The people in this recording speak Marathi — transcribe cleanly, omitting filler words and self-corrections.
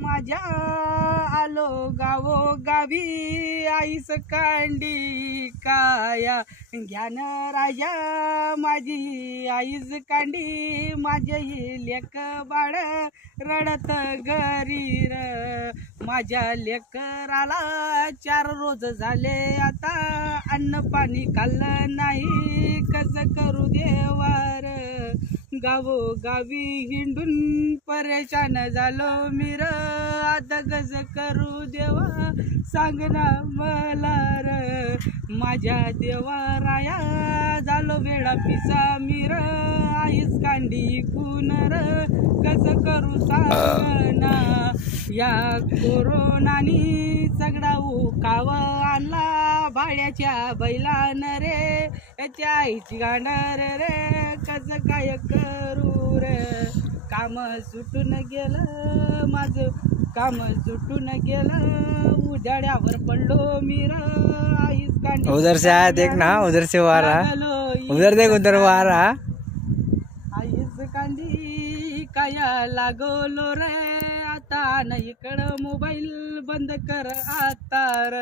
माझ्या आलो गावो गावी आईस कांडी काया ज्ञान राजा माझी आईस कांडी माझे लेक बाळ रडत घरी र माझ्या लेकराला 4 रोज झाले आता अन्न पाणी खाल्लं नाही कसं करू देवार गावो गावी हिंडून परेशान झालो मिर आता कसं करू देवा सांग ना मला र माझ्या देवाराया झालो वेळा पिसा मिर आईस कांडी कुन र कसं करू सांग ना या कोरोनानी सगळा उकाव आणला भाड्याच्या बैलानं रे याच्या आईची गाणार रे कसं काय करू रे काम सुटून गेलं माझं काम सुटून गेलं उजाड्यावर पडलो मी र आईस कांडी उधर से आया देखना उधर से आ रहा उधर देख उधर आ रहा आईस कांडी काया लागलो रे आता न इकडं मोबाईल बंद कर आता र